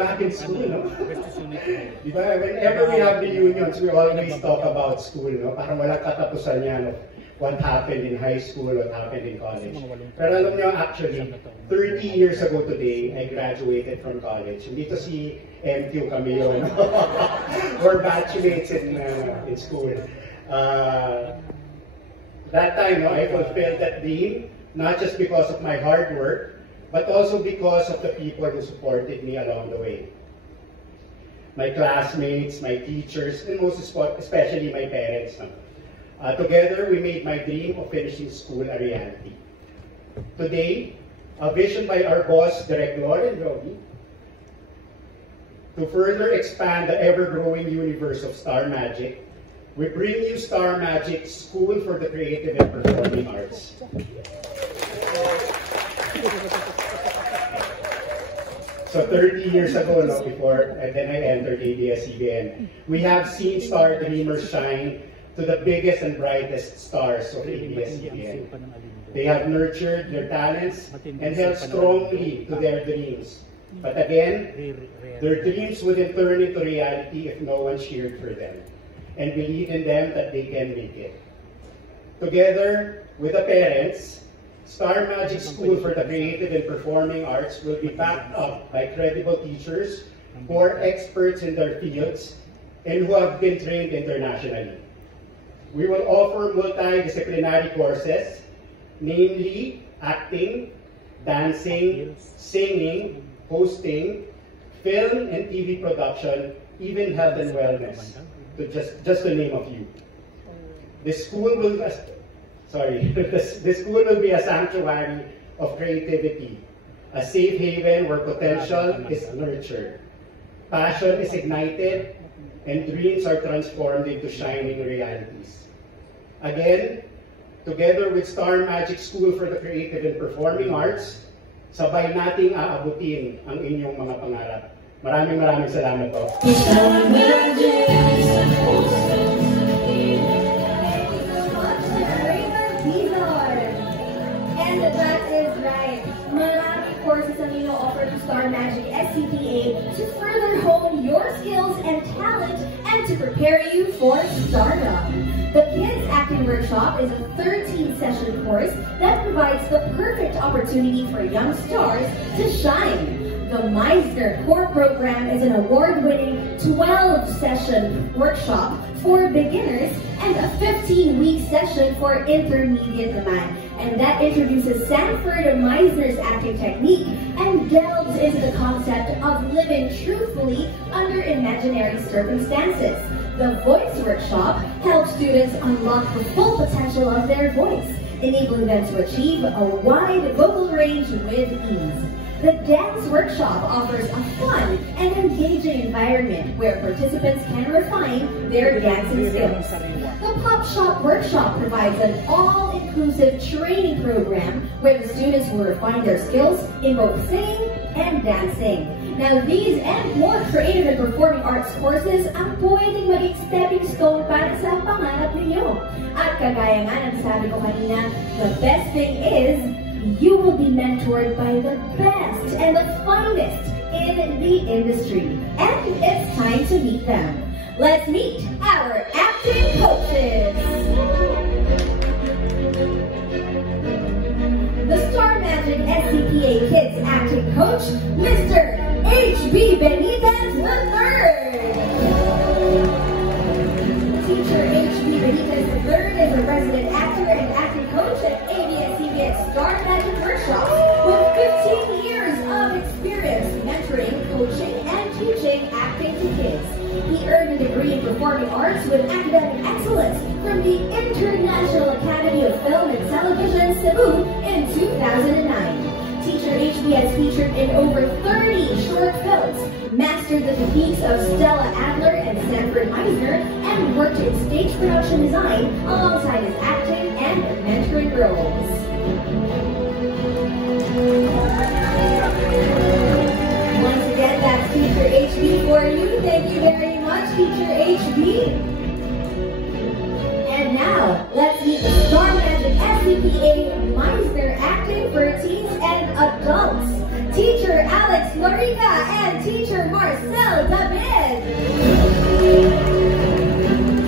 back in school, no? Whenever we have reunions, we always talk about school, no? Parang walang katapusan yan of what happened in high school, what happened in college. Pero alam niyo, actually, 30 years ago today, I graduated from college. Hindi to si MQ kami yun. We're batchmates in school. That time, no, I fulfilled that dream, not just because of my hard work, but also because of the people who supported me along the way. My classmates, my teachers, and most especially my parents. Together, we made my dream of finishing school a reality. Today, a vision by our boss, Direct Lauren Roby, to further expand the ever-growing universe of Star Magic, we bring you Star Magic School for the Creative and Performing Arts. So 30 years ago, no, before, and then I entered ABS-CBN, we have seen Star Dreamers shine to the biggest and brightest stars of ABS-CBN. They have nurtured their talents and held strongly to their dreams. But again, their dreams wouldn't turn into reality if no one cheered for them and believed in them that they can make it. Together with the parents, Star Magic School for the Creative and Performing Arts will be backed up by credible teachers who are experts in their fields and who have been trained internationally. We will offer multidisciplinary courses, namely acting, dancing, singing, hosting, film and TV production, even health and wellness, just to name a few. This school will be a sanctuary of creativity, a safe haven where potential is nurtured, passion is ignited, and dreams are transformed into shining realities. Again, together with Star Magic School for the Creative and Performing Arts, sabay nating aabutin ang inyong mga pangarap. Maraming salamat po. And that is right. Maraming courses ang ino-offer to Star Magic SCPA to further hone your skills and talent and to prepare you for stardom. The Kids Acting Workshop is a 13-session course that provides the perfect opportunity for young stars to shine. The Meisner Core Program is an award-winning 12-session workshop for beginners and a 15-week session for intermediate demand. And that introduces Sanford Meisner's acting technique and delves into the concept of living truthfully under imaginary circumstances. The Voice Workshop helps students unlock the full potential of their voice, enabling them to achieve a wide vocal range with ease. The Dance Workshop offers a fun and engaging environment where participants can refine their dancing skills. The Pop Shop Workshop provides an all-inclusive training program where the students will refine their skills in both singing and dancing. Now, these and more creative and performing arts courses ang pwedeng maging stepping stone para sa pangarap ninyo. At kagaya nga ng sabi ko kanina, the best thing is, you will be mentored by the best and the finest in the industry. And it's time to meet them. Let's meet our acting coaches. The Star Magic SCPA Kids Acting Coach, Mr. H.B. Benitez III. Teacher H.B. Benitez III is a resident actor and acting coach at ABS-CBN Star Magic Workshop with 15 years of experience mentoring, coaching, and teaching acting to kids. He earned a degree in performing arts with academic excellence from the International Academy of Film and Television, Cebu, in 2009. Teacher HB has featured in over 30 short films, mastered the techniques of Stella Adler and Sanford Meisner, and worked in stage production design alongside his acting and mentoring roles. Once again, that's Teacher HB for you. Thank you very much, Teacher HB. And now, let's meet the Star Magic SCPA Meisner Acting for Teens and Adults. Teacher Alex Lorica and teacher Marcel David.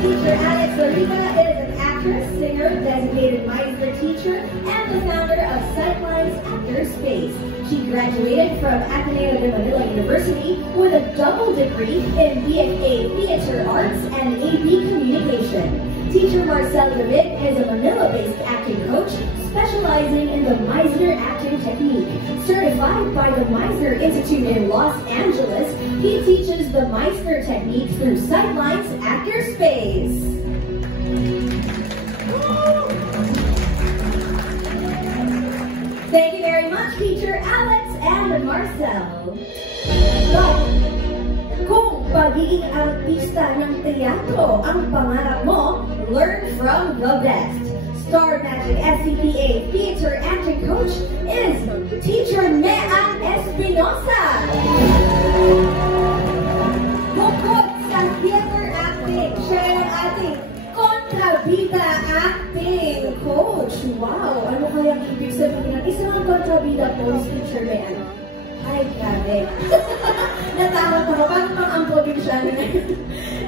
Teacher Alex Lorica is an actress, singer, designated Meisner teacher, and the founder of Sightlines Actor Space. She graduated from Ateneo de Manila University with a double degree in BFA Theater Arts and AB Communication. Teacher Marcel David is a Manila-based acting coach specializing in the Meisner acting technique. Certified by the Meisner Institute in Los Angeles, he teaches the Meisner technique through Sightlines Actor Space. Thank you very much, Teacher Alex and Marcel. Kung pagiging artista ng teatro ang pangarap mo, learn from the best. Star Magic SCPA Theater Acting Coach is Teacher Mean Espinosa. Bukod sa theater acting, siya ang ating kontrabida acting coach. Wow! Ano kayang ibig sabihin ng isang kontrabida po si Teacher Mean? Ay, grabe. Natakot ako. Paano pang-ampod yung siya?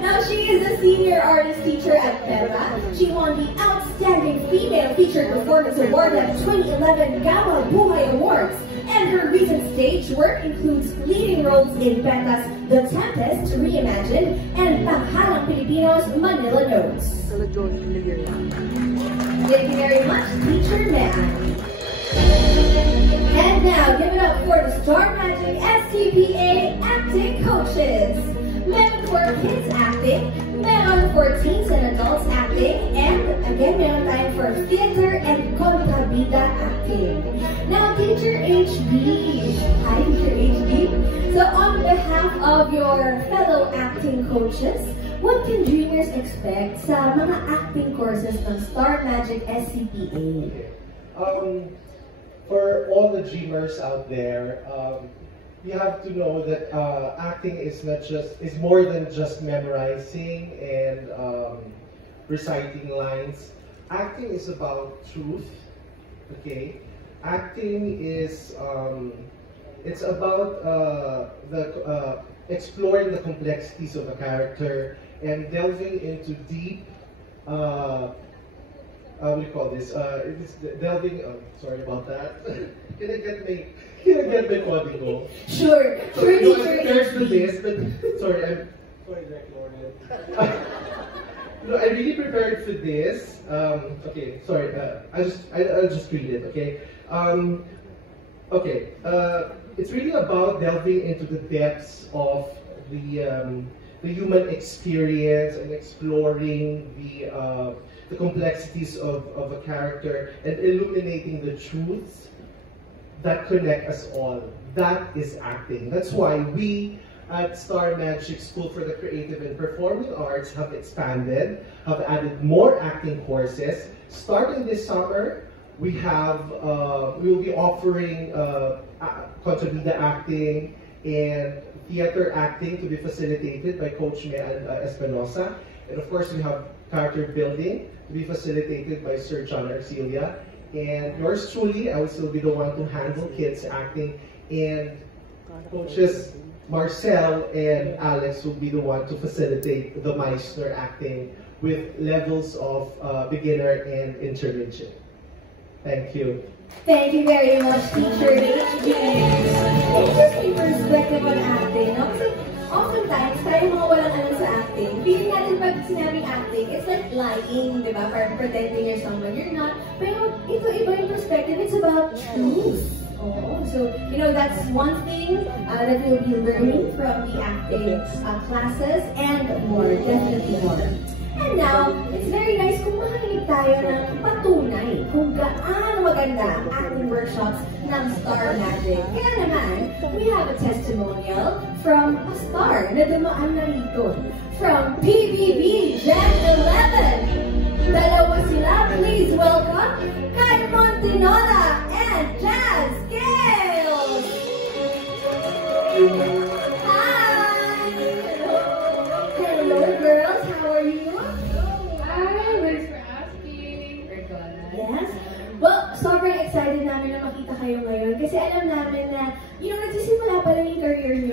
Now, she is a senior artist teacher at Bella. She won the Outstanding Female Featured Performance Award at 2011 Gala Buhay Awards. And her recent stage work includes leading roles in Bella's The Tempest Reimagined and Tanghalang Pilipinos Manila Notes. Thank you very much, Teacher Mean. And now, give it up for the Star Magic SCPA acting coaches. Meron for kids acting, meron for teens and adults acting, and again, meron tayo for theater and kontrabida acting. Now, Teacher HB. Hi, Teacher HB. So, on behalf of your fellow acting coaches, what can dreamers expect sa mga acting courses ng Star Magic SCPA? For all the dreamers out there, you have to know that acting is more than just memorizing and reciting lines. Acting is about truth. Okay, acting is it's about exploring the complexities of a character and delving into deep. What do you call this? It's delving. Sorry about that. Can I get my coding go? Sure. Sorry, no, I'm prepared for this, but sorry, Direct Lauren. No, I really prepared for this. Okay, sorry. I'll just read it. Okay. Okay. It's really about delving into the depths of the human experience and exploring the complexities of a character and illuminating the truths that connect us all. That is acting. That's why we at Star Magic School for the Creative and Performing Arts have expanded, have added more acting courses. Starting this summer, we will be offering kontrabida acting and theater acting to be facilitated by Coach Mean Espinosa. And of course, we have character building to be facilitated by Sir John Arcelia. And yours truly, I will still be the one to handle kids acting. And coaches Marcel and Alex will be the one to facilitate the Meisner acting with levels of beginner and intermediate. Thank you. Thank you very much, Teacher HG. What's your perspective on acting? No? Kasi oftentimes, tayo mga walang alam sa acting, feeling natin pag sinabing acting, it's like lying, di ba? Parang pretending you're someone you're not. Pero ito, iba yung perspective. It's about truth. Oh, so, you know, that's one thing that you'll be learning from the acting classes and more, definitely more. And now, it's very nice kung makinig tayo ng patunay kung gaano maganda ang acting workshops ng Star Magic. Kaya naman, we have a testimonial from a star na dumaan na rito. From PBB Gen 11. Dalawa sila, please welcome Kai Montinola and Jazz Gales! Hi! Hello girls, how are you? Thanks for asking. Yes? Well, sobrang excited namin na makita kayo ngayon kasi alam namin na, nagsisimula pa lang yung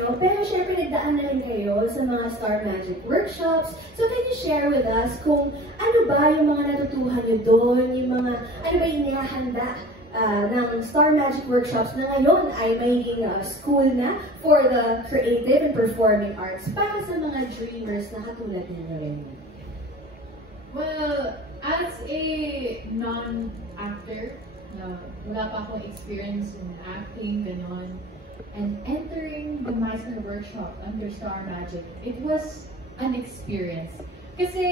nyo, pero syempre nagdaan na rin kayo sa mga Star Magic workshops. So can you share with us kung ano ba yung mga natutuhan nyo doon, yung mga, ano ba yung inihahanda ng Star Magic workshops na ngayon ay magiging school na for the creative and performing arts para sa mga dreamers na katulad ninyo rin? Well, as a non-actor, wala pa akong experience in acting, ganon, and entering the Meisner workshop under Star Magic, it was an experience. Kasi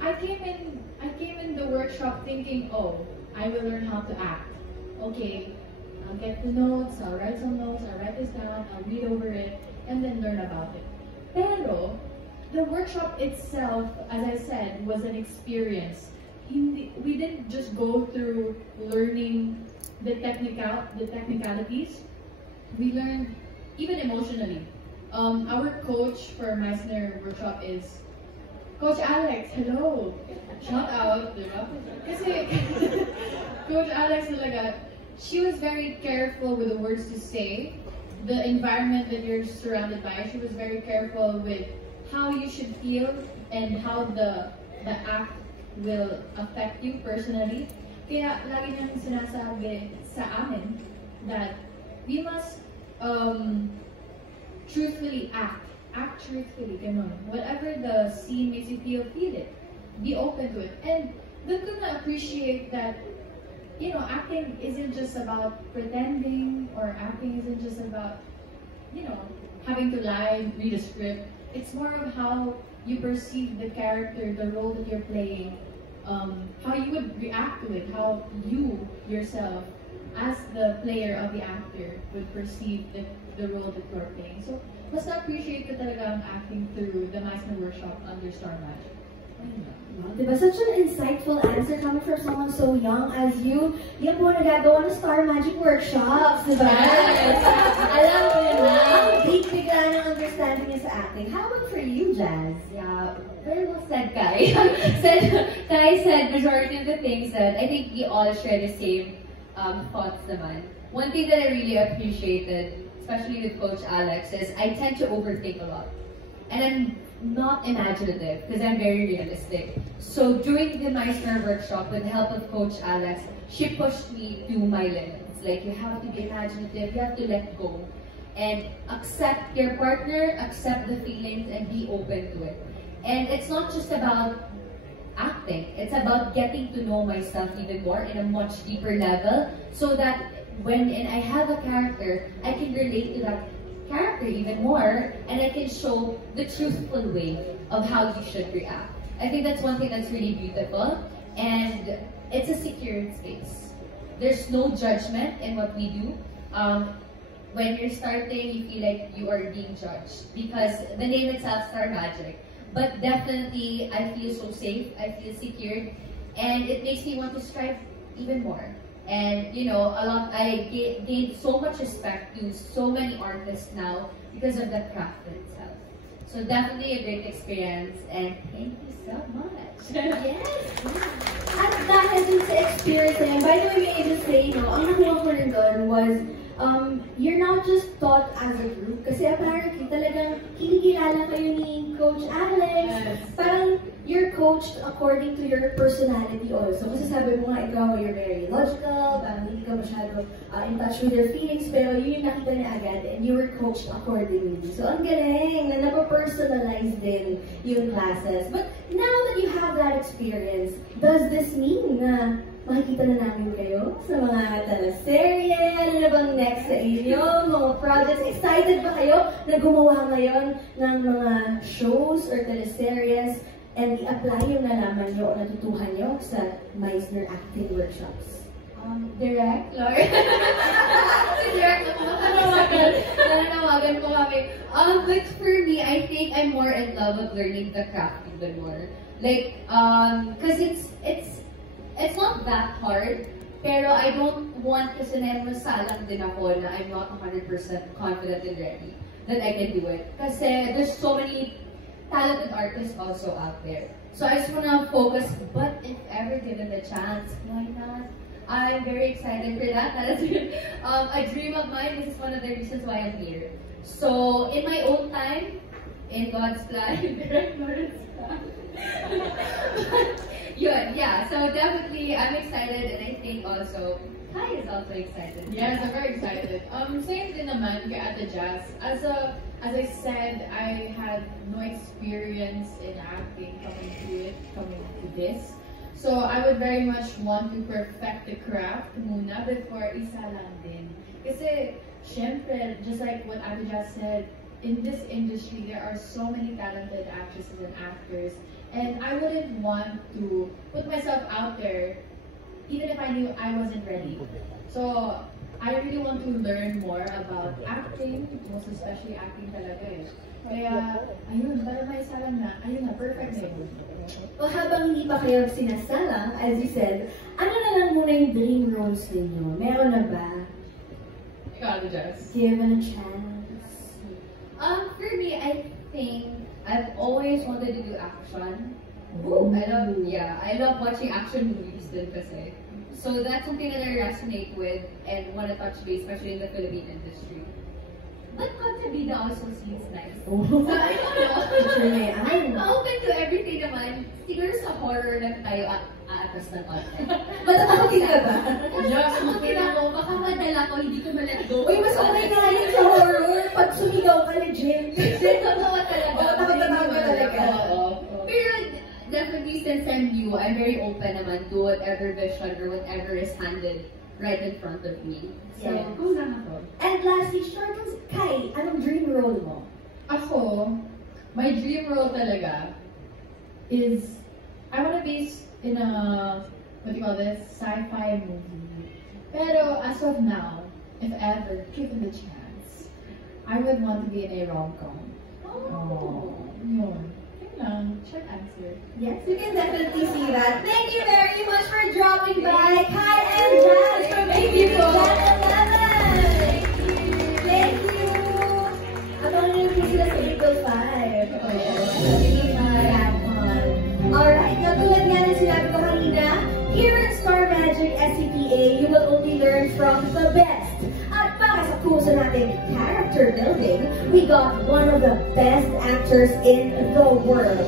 I came in the workshop thinking, oh, I will learn how to act. Okay, I'll get the notes, I'll write some notes, I'll write this down, I'll read over it, and then learn about it. Pero, the workshop itself, as I said, was an experience. We didn't just go through learning the technicalities. We learned even emotionally. Our coach for Meisner workshop is Coach Alex. Hello, shout out, diba? Kasi Coach Alex talaga, she was very careful with the words to say, the environment that you're surrounded by. She was very careful with how you should feel and how the act will affect you personally. Kaya lagi niyang sinasabi sa amin that we must truthfully act truthfully, ganon. Whatever the scene makes you feel it. Be open to it. And doon ko na-appreciate that, you know, acting isn't just about pretending, or acting isn't just about, you know, having to lie, read a script. It's more of how you perceive the character, the role that you're playing, how you would react to it, how you yourself, as the player of the actor, would perceive the role that you're playing. So, mas na-appreciate ko talaga ang acting through the Meisner workshop under Star Magic. Diba? Such an insightful answer coming from someone so young as you. Yan po nagagawa ng Star Magic workshops, diba? Yes. Alam mo yun na. Bigla ng understanding niya sa acting. How about for you, Jazz? Yeah, very well said, Kai. Kai said majority of the things that I think we all share the same thoughts naman. One thing that I really appreciated, especially with Coach Alex, is I tend to overthink a lot. And I'm not imaginative because I'm very realistic. So during the Meisner workshop, with the help of Coach Alex, she pushed me to my limits. Like, you have to be imaginative, you have to let go. And accept your partner, accept the feelings, and be open to it. And it's not just about acting, it's about getting to know myself even more in a much deeper level, so that when I have a character, I can relate to that character even more, and I can show the truthful way of how you should react. I think that's one thing that's really beautiful, and it's a secured space. There's no judgment in what we do. When you're starting, you feel like you are being judged because the name itself, Star Magic. But definitely, I feel so safe, I feel secured, and it makes me want to strive even more. And you know, I gained so much respect to so many artists now because of the craft itself. So definitely a great experience, and thank you so much. Yes! At dahil dun sa experience na yun, by the way, may I just say, no, ang nakuha ko rin doon was, you're not just taught as a group, kasi apparently talagang kinikilala kayo ni Coach Alex. Yes. Parang you're coached according to your personality also. Kasi sabi mo nga, ikaw, you're very logical, parang hindi ka masyado in touch with your feelings, pero yun yung nakita niya agad, and you were coached accordingly. So ang galing, na napapersonalize din yung classes. But now that you have that experience, does this mean na makikita na namin kayo sa mga teleserye? Ano na bang next sa inyo? Mga projects? Excited ba kayo na gumawa ngayon ng mga shows or teleseries and i-apply yung nalaman nyo o natutuhan nyo sa Meisner acting workshops? Direct, Lord. Direct, nananawagan po kami. But for me, I think I'm more in love with learning the craft even more. Like, cause it's not that hard, pero I don't want kasi masalang din ako na I'm not 100% confident and ready that I can do it. Kasi there's so many talented artists also out there. So I just wanna focus, but if ever given the chance, why not? I'm very excited for that. That is a dream of mine. This is one of the reasons why I'm here. So, in my own time, in God's plan, direct Lawrence plan. Yeah, so definitely I'm excited, and I think also Kai is also excited. Yes, I'm very excited. Same din naman kay Ate Jazz. As I said, I had no experience in acting coming to this. So I would very much want to perfect the craft muna before isa lang din. Kasi, syempre, just like what Ate Jazz said, in this industry, there are so many talented actresses and actors, and I wouldn't want to put myself out there even if I knew I wasn't ready. So, I really want to learn more about acting, most especially acting talaga eh. Kaya, ayun, para may salang na, ayun na, perfect na yun. Well, habang hindi pa kayo sinasalang, as you said, ano na lang muna yung dream roles ninyo? Meron na ba? Ikaw, Ate Jazz. Given a chance? For me, I think I've always wanted to do action. Ooh. I love watching action movies din kasi. So that's something that I resonate with and want to touch base, especially in the Philippine industry. But Contabida also seems nice. Oh. So I don't know. I'm I'm open to everything naman. Siguro sa horror lang tayo aatras na konti. Matatakin ka ba? Yes, okay ako. Baka madala ko, hindi ko ma-let go. Uy, mas okay na yun sa horror. Pag sumigaw ka legit. Totoo talaga. Oo, takot ka talaga. Oo. Pero definitely since I'm new, I'm very open naman to whatever vision or whatever is handed right in front of me. So, Yes. go lang ako. And lastly, Shortens, Kai, anong dream role mo? Ako, my dream role talaga is, I want to be in a, what do you call this, sci-fi movie. Pero as of now, if ever given the chance, I would want to be in a rom-com. Oh. Yun. Yun lang. Short answer. Yes, you can definitely see that. Thank you very much for dropping by, Kai and Jazz from ABS Channel 11. Thank you. Abangan niyo po sila sa Eagle 5. Oh, Eagle 5. Alright, katulad nga na sinabi ko kanina, here at Star Magic SCPA, you will only learn from the best. At para sa puso nating character building, we got one of the best actors in the world.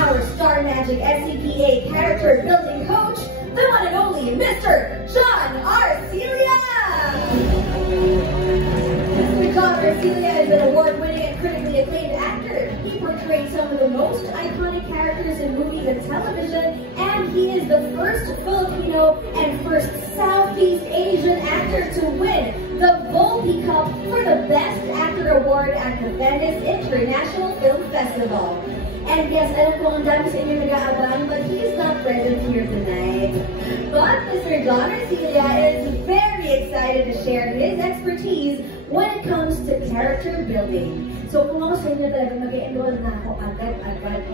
Our Star Magic SCPA character building coach, the one and only Mr. John Arcelia! Mr. John Arcelia is an award-winning and critically acclaimed actor. He portrayed some of the most iconic characters in movies and television, and he is the first Filipino and first Southeast Asian actor to win the Volpe Cup for the Best Actor Award at the Venice International Film Festival. And yes, alam ko ang dami sa inyo nag-aabang, but he is not present here tonight. But Mr. John Arcelia is very excited to share his expertise when it comes to character building. So kung ako sa inyo talaga mag-enroll na ako agad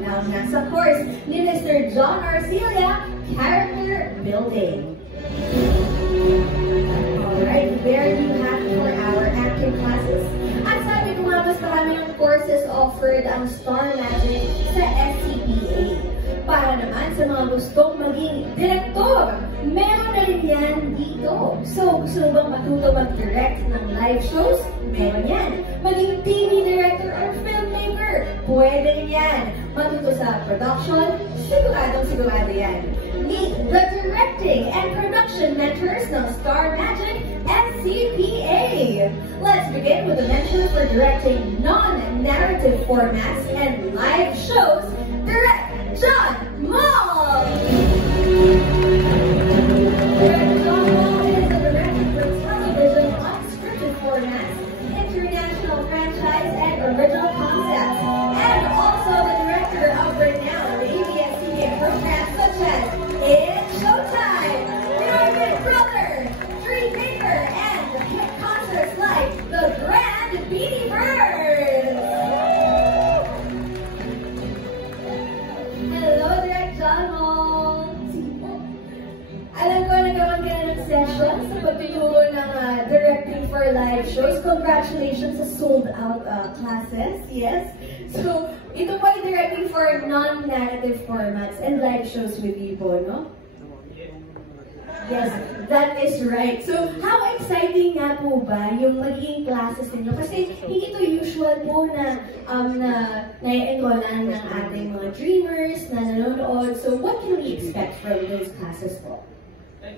na nasa course ni Mr. John Arcelia, Character Building. Alright, there you have it for our acting classes. At sabi ko nga, mas marami ng courses offered ang Star Magic sa SCPA. Para naman sa mga gustong maging direktor, meron na rin yan dito. So, gusto mo bang matuto mag-direct ng live shows? Meron yan. Maging TV director or filmmaker? Pwede rin yan. Matuto sa production? Sigurado yan. Meet the directing and production mentors ng Star Magic SCPA. Let's begin with a mentor for directing non-narrative formats and live shows. Direct John Mall! Direct John Mall is a director for television, unscripted formats, international franchise, and original concepts. And also the director of renowned ABS-CBN programs such as It's Showtime, Northern Brother, Dream Maker, and hit concerts like the Grand Beanie Birds. Hello, Direct John Mall. Alam ko nagkaroon ka na ng session sa pagtuturo ng directing for live shows. Congratulations sa sold-out classes. Yes. So, ito po ay directing for non-narrative formats and live shows with you po, no? Yes, that is right. So, how exciting nga po ba yung magiging classes ninyo? Kasi hindi ito usual po na na-enrollan ng ating mga dreamers na nanonood. So, what can we expect from those classes po? I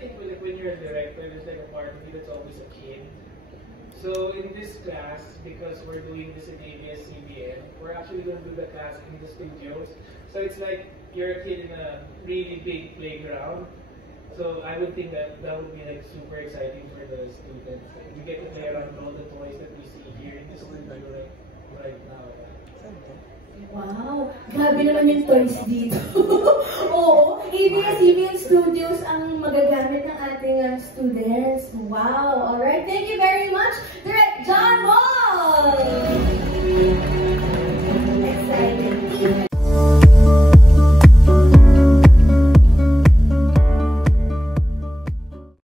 think when you're a director, there's like a part of you that's always a kid. So in this class, because we're doing this in ABS-CBN, we're actually going to do the class in the studios. So it's like you're a kid in a really big playground. So I would think that would be like super exciting for the students. You get to play around with all the toys that we see here in the studio right now. Wow! Grabe naman yung toys dito. Oo, ABS-CBN Studios ang magagamit ng ating students.